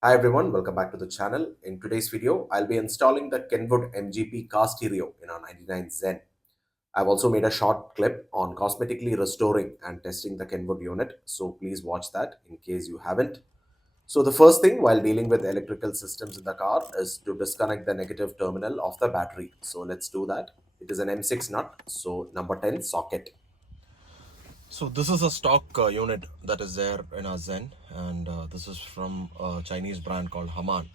Hi everyone, welcome back to the channel. In today's video, I'll be installing the Kenwood MGP car stereo in our 99 Zen. I've also made a short clip on cosmetically restoring and testing the Kenwood unit, so please watch that in case you haven't. So the first thing while dealing with electrical systems in the car is to disconnect the negative terminal of the battery. So let's do that. It is an M6 nut, so number 10 socket. So this is a stock unit that is there in our Zen, and this is from a Chinese brand called Haman.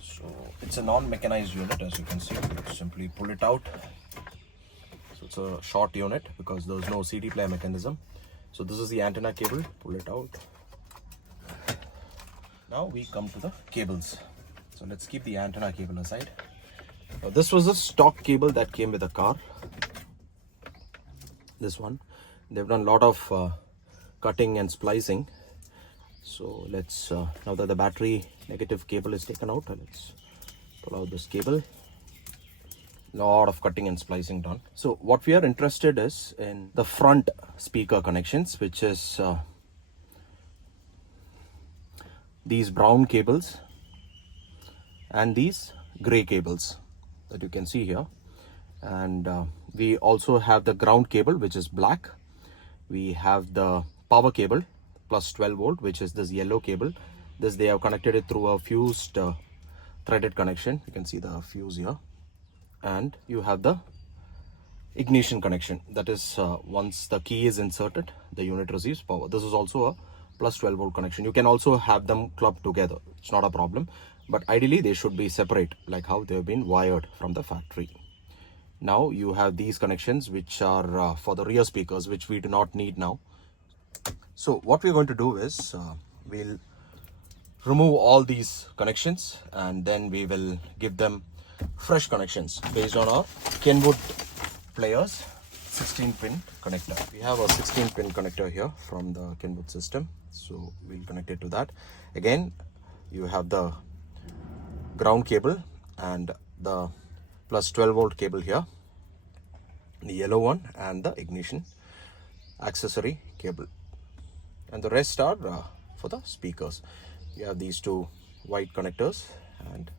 So it's a non-mechanized unit, as you can see. You simply pull it out. So it's a short unit because there's no CD player mechanism. So this is the antenna cable. Pull it out. Now we come to the cables. So let's keep the antenna cable aside. Now this was a stock cable that came with the car. This one. They've done a lot of cutting and splicing. So let's now that the battery negative cable is taken out, let's pull out this cable. Lot of cutting and splicing done. So what we are interested is in the front speaker connections, which is these brown cables and these gray cables that you can see here. And we also have the ground cable, which is black. We have the power cable plus 12 volt, which is this yellow cable. This they have connected it through a fused threaded connection. You can see the fuse here. And you have the ignition connection. That is once the key is inserted, the unit receives power. This is also a plus 12 volt connection. You can also have them clubbed together. It's not a problem. But ideally, they should be separate, like how they've been wired from the factory. Now you have these connections, which are for the rear speakers, which we do not need now. So what we're going to do is we'll remove all these connections and then we will give them fresh connections based on our Kenwood players 16-pin connector. We have a 16-pin connector here from the Kenwood system, so we'll connect it to that. Again, you have the ground cable and the plus 12 volt cable here, the yellow one, and the ignition accessory cable, and the rest are for the speakers. You have these two white connectors and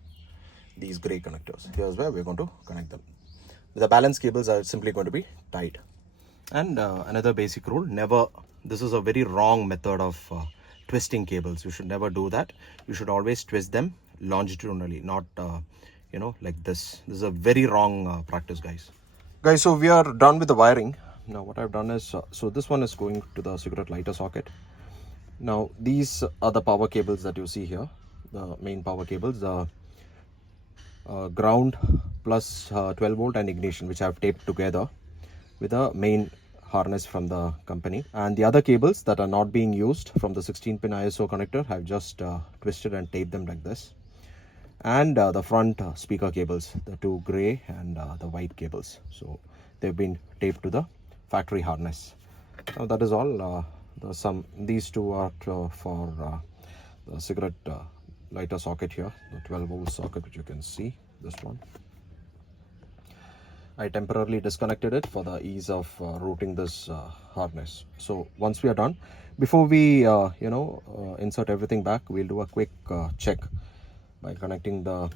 these gray connectors. Here's where we're going to connect them. The balance cables are simply going to be tied. And another basic rule, never, this is a very wrong method of twisting cables. You should never do that. You should always twist them longitudinally, not like this. This is a very wrong practice, guys. So we are done with the wiring. Now what I've done is so this one is going to the cigarette lighter socket. Now these are the power cables that you see here, the main power cables, the ground plus 12 volt and ignition, which I've taped together with a main harness from the company. And the other cables that are not being used from the 16-pin ISO connector, I've just twisted and taped them like this. And the front speaker cables, the two gray and the white cables, so they've been taped to the factory harness. Now that is all. These two are for the cigarette lighter socket here, the 12 volt socket, which you can see, this one. I temporarily disconnected it for the ease of routing this harness. So once we are done, before we insert everything back, we'll do a quick check by connecting the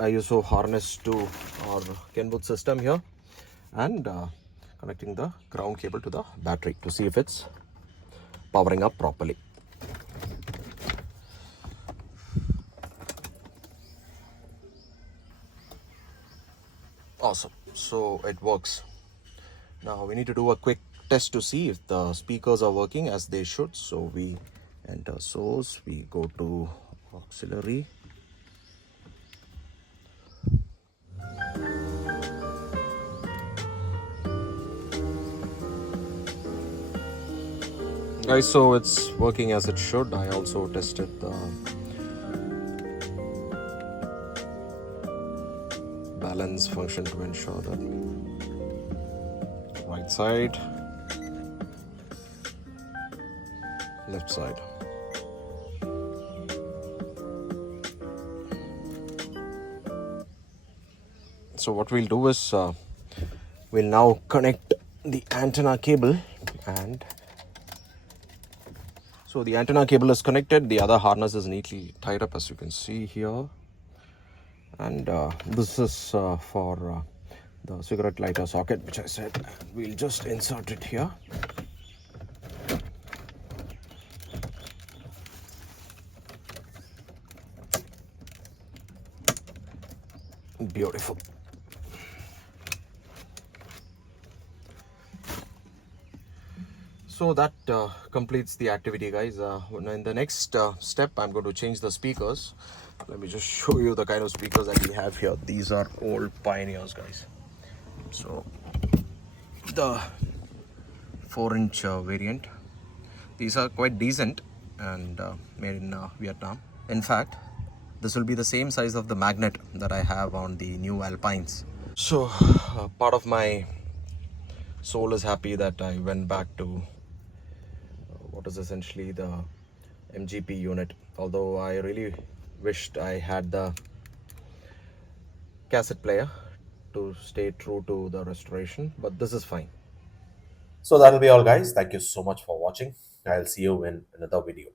ISO harness to our Kenwood system here and connecting the ground cable to the battery to see if it's powering up properly. Awesome, so it works. Now we need to do a quick test to see if the speakers are working as they should. So we enter source, we go to auxiliary, guys. So it's working as it should. I also tested the balance function to ensure that right side, left side. So what we'll do is we'll now connect the antenna cable, and So the antenna cable is connected, the other harness is neatly tied up, as you can see here. And this is for the cigarette lighter socket, which I said. We'll just insert it here. Beautiful. So that completes the activity, guys. In the next step, I'm going to change the speakers. Let me just show you the kind of speakers that we have here. These are old Pioneers, guys. So the 4-inch variant. These are quite decent and made in Vietnam. In fact, this will be the same size of the magnet that I have on the new Alpines. So part of my soul is happy that I went back to what is essentially the MGP unit, although I really wished I had the cassette player to stay true to the restoration, but this is fine. So that'll be all, guys. Thank you so much for watching. I'll see you in another video.